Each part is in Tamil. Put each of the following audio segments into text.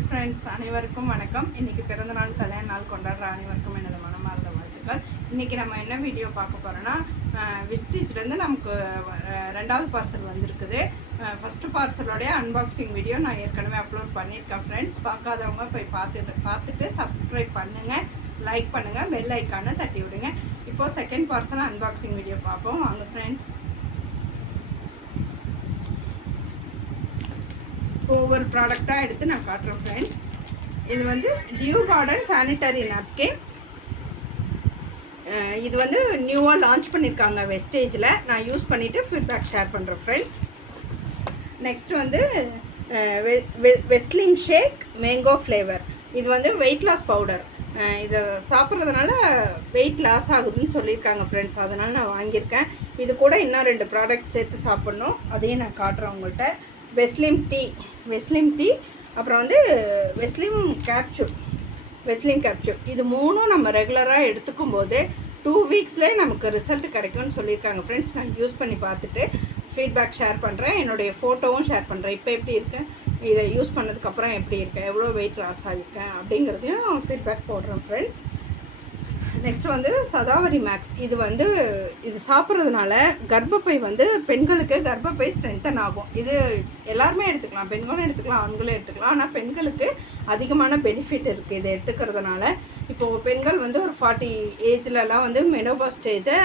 ஹாய் ஃப்ரெண்ட்ஸ், அனைவருக்கும் வணக்கம். இன்றைக்கி பிறந்த நாள் கல்யாண நாள் கொண்டாடுற அனைவருக்கும் எனது மனமார்ந்த வாழ்த்துக்கள். இன்றைக்கி நம்ம என்ன வீடியோ பார்க்க போகிறோன்னா, விஸ்டிச்லேருந்து நமக்கு ரெண்டாவது பார்சல் வந்திருக்குது. ஃபஸ்ட்டு பார்சலோடைய அன்பாக்சிங் வீடியோ நான் ஏற்கனவே அப்லோட் பண்ணியிருக்கேன் ஃப்ரெண்ட்ஸ். பார்க்காதவங்க போய் பார்த்துட்டு சப்ஸ்கிரைப் பண்ணுங்கள், லைக் பண்ணுங்கள், பெல் ஐக்கானை தட்டி விடுங்க. இப்போது செகண்ட் பார்சல் அன்பாக்சிங் வீடியோ பார்ப்போம் வாங்க ஃப்ரெண்ட்ஸ். ஒவ்வொரு ப்ராடக்டாக எடுத்து நான் காட்டுறேன் ஃப்ரெண்ட்ஸ். இது வந்து டியூ கார்டன் சானிட்டரி நாப்கின். இது வந்து நியூவாக லான்ச் பண்ணியிருக்காங்க வெஸ்டேஜில். நான் யூஸ் பண்ணிவிட்டு ஃபீட்பேக் ஷேர் பண்ணுறேன் ஃப்ரெண்ட்ஸ். நெக்ஸ்ட் வந்து வெஸ்லிம் ஷேக் மேங்கோ ஃப்ளேவர். இது வந்து வெயிட் லாஸ் பவுடர். இதை சாப்பிட்றதுனால வெயிட் லாஸ் ஆகுதுன்னு சொல்லியிருக்காங்க ஃப்ரெண்ட்ஸ், அதனால் நான் வாங்கியிருக்கேன். இது கூட இன்னும் 2 ப்ராடக்ட் சேர்த்து சாப்பிட்ணும், அதையும் நான் காட்டுறேன் உங்கள்கிட்ட. வெஸ்லிம் டீ, அப்புறம் வந்து வெஸ்லிம் கேப்சூல். இது மூணும் நம்ம ரெகுலராக எடுத்துக்கும் போது 2 வீக்ஸ்லேயே நமக்கு ரிசல்ட் கிடைக்கும்னு சொல்லியிருக்காங்க ஃப்ரெண்ட்ஸ். நான் யூஸ் பண்ணி பார்த்துட்டு ஃபீட்பேக் ஷேர் பண்ணுறேன், என்னுடைய ஃபோட்டோவும் ஷேர் பண்ணுறேன். இப்போ எப்படி இருக்கேன், இதை யூஸ் பண்ணதுக்கப்புறம் எப்படி இருக்கேன், எவ்வளோ வெயிட் லாஸ் ஆகியிருக்கேன் அப்படிங்கிறதையும் ஃபீட்பேக் போடுறேன் ஃப்ரெண்ட்ஸ். நெக்ஸ்ட் வந்து சதாவரி மேக்ஸ். இது சாப்பிட்றதுனால கர்ப்பப்பை வந்து பெண்களுக்கு கர்ப்பப்பை ஸ்ட்ரென்தன் ஆகும். இது எல்லாருமே எடுத்துக்கலாம், பெண்களும் எடுத்துக்கலாம், ஆண்களும் எடுத்துக்கலாம். ஆனால் பெண்களுக்கு அதிகமான பெனிஃபிட் இருக்குது இதை எடுத்துக்கிறதுனால. இப்போது பெண்கள் வந்து ஒரு 40 ஏஜ்லலாம் வந்து மெனோபாஸ் ஸ்டேஜை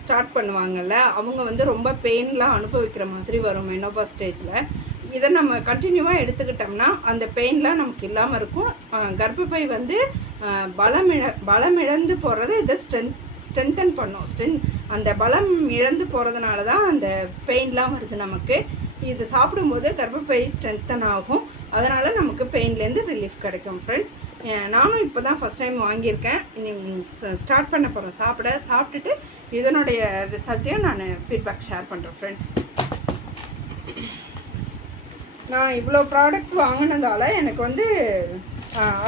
ஸ்டார்ட் பண்ணுவாங்கள்ல, அவங்க வந்து ரொம்ப பெயின்லாம் அனுபவிக்கிற மாதிரி வரும் மெனோபாஸ் ஸ்டேஜில். இதை நம்ம கண்டினியூவாக எடுத்துக்கிட்டோம்னா அந்த பெயின்லாம் நமக்கு இல்லாமல் இருக்கும். கர்ப்பப்பை வந்து பலம் இழந்து போகிறத இதை ஸ்ட்ரென்தன் பண்ணும். அந்த பலம் இழந்து போகிறதுனால தான் அந்த பெயின்லாம் வருது நமக்கு. இது சாப்பிடும்போது கர்ப்பப்பை ஸ்ட்ரென்தன் ஆகும், அதனால் நமக்கு பெயின்லேருந்து ரிலீஃப் கிடைக்கும் ஃப்ரெண்ட்ஸ். நானும் இப்போ தான் ஃபஸ்ட் டைம் வாங்கியிருக்கேன். ஸ்டார்ட் பண்ண போகிறேன் சாப்பிட்டுட்டு இதனுடைய ரிசல்ட்டையும் நான் ஃபீட்பேக் ஷேர் பண்ணுறேன் ஃப்ரெண்ட்ஸ். நான் இவ்வளோ ப்ராடக்ட் வாங்கினதால எனக்கு வந்து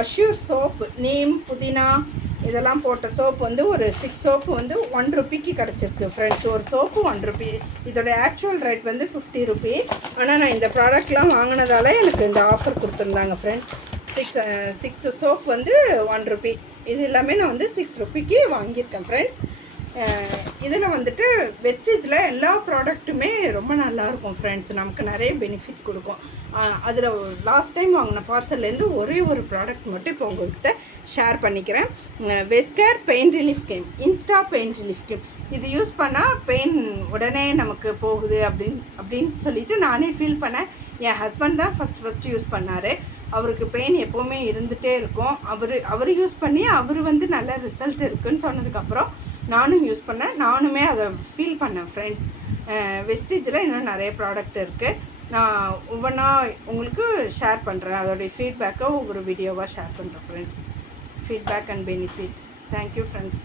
அஷ்யூர் சோப்பு, நீம், புதினா இதெல்லாம் போட்ட சோப்பு வந்து ஒரு 6 சோப்பு வந்து 1 ரூபிக்கு கிடச்சிருக்கு ஃப்ரெண்ட்ஸ். ஒரு சோப்பு 1 ரூபி. இதோட ஆக்சுவல் ரேட் வந்து 50 ரூபி. ஆனால் நான் இந்த ப்ராடக்ட்லாம் வாங்கினதால எனக்கு இந்த ஆஃபர் கொடுத்துருந்தாங்க ஃப்ரெண்ட்ஸ். 6 சோப் வந்து 1 ரூபி. இது எல்லாமே நான் வந்து 6 ரூபிக்கு வாங்கியிருக்கேன் ஃப்ரெண்ட்ஸ். இதில் வந்துட்டு வெஸ்டேஜில் எல்லா ப்ராடக்ட்டுமே ரொம்ப நல்லாயிருக்கும் ஃப்ரெண்ட்ஸ், நமக்கு நிறைய பெனிஃபிட் கொடுக்கும். அதில் லாஸ்ட் டைம் வாங்கின பார்சல்லேருந்து ஒரே ஒரு ப்ராடக்ட் மட்டும் இப்போ உங்கள்கிட்ட ஷேர் பண்ணிக்கிறேன். வெஸ்கேர் pain relief cream, insta pain relief cream. இது யூஸ் பண்ணால் பெயின் உடனே நமக்கு போகுது அப்படின்னு சொல்லிட்டு நானே ஃபீல் பண்ணேன். என் ஹஸ்பண்ட் தான் ஃபஸ்ட்டு யூஸ் பண்ணார். அவருக்கு பெயின் எப்போவுமே இருந்துகிட்டே இருக்கும். அவர் யூஸ் பண்ணி அவர் வந்து நல்ல ரிசல்ட் இருக்குதுன்னு சொன்னதுக்கப்புறம் நானும் யூஸ் பண்ணேன். நானுமே அதை ஃபீல் பண்ணேன் ஃப்ரெண்ட்ஸ். வெஸ்டேஜில் இன்னும் நிறைய ப்ராடக்ட் இருக்குது. நான் ஒவ்வொன்றா உங்களுக்கு ஷேர் பண்ணுறேன். அதோடைய ஃபீட்பேக்கை ஒவ்வொரு வீடியோவாக ஷேர் பண்ணுறேன் friends. Feedback and benefits. Thank you friends.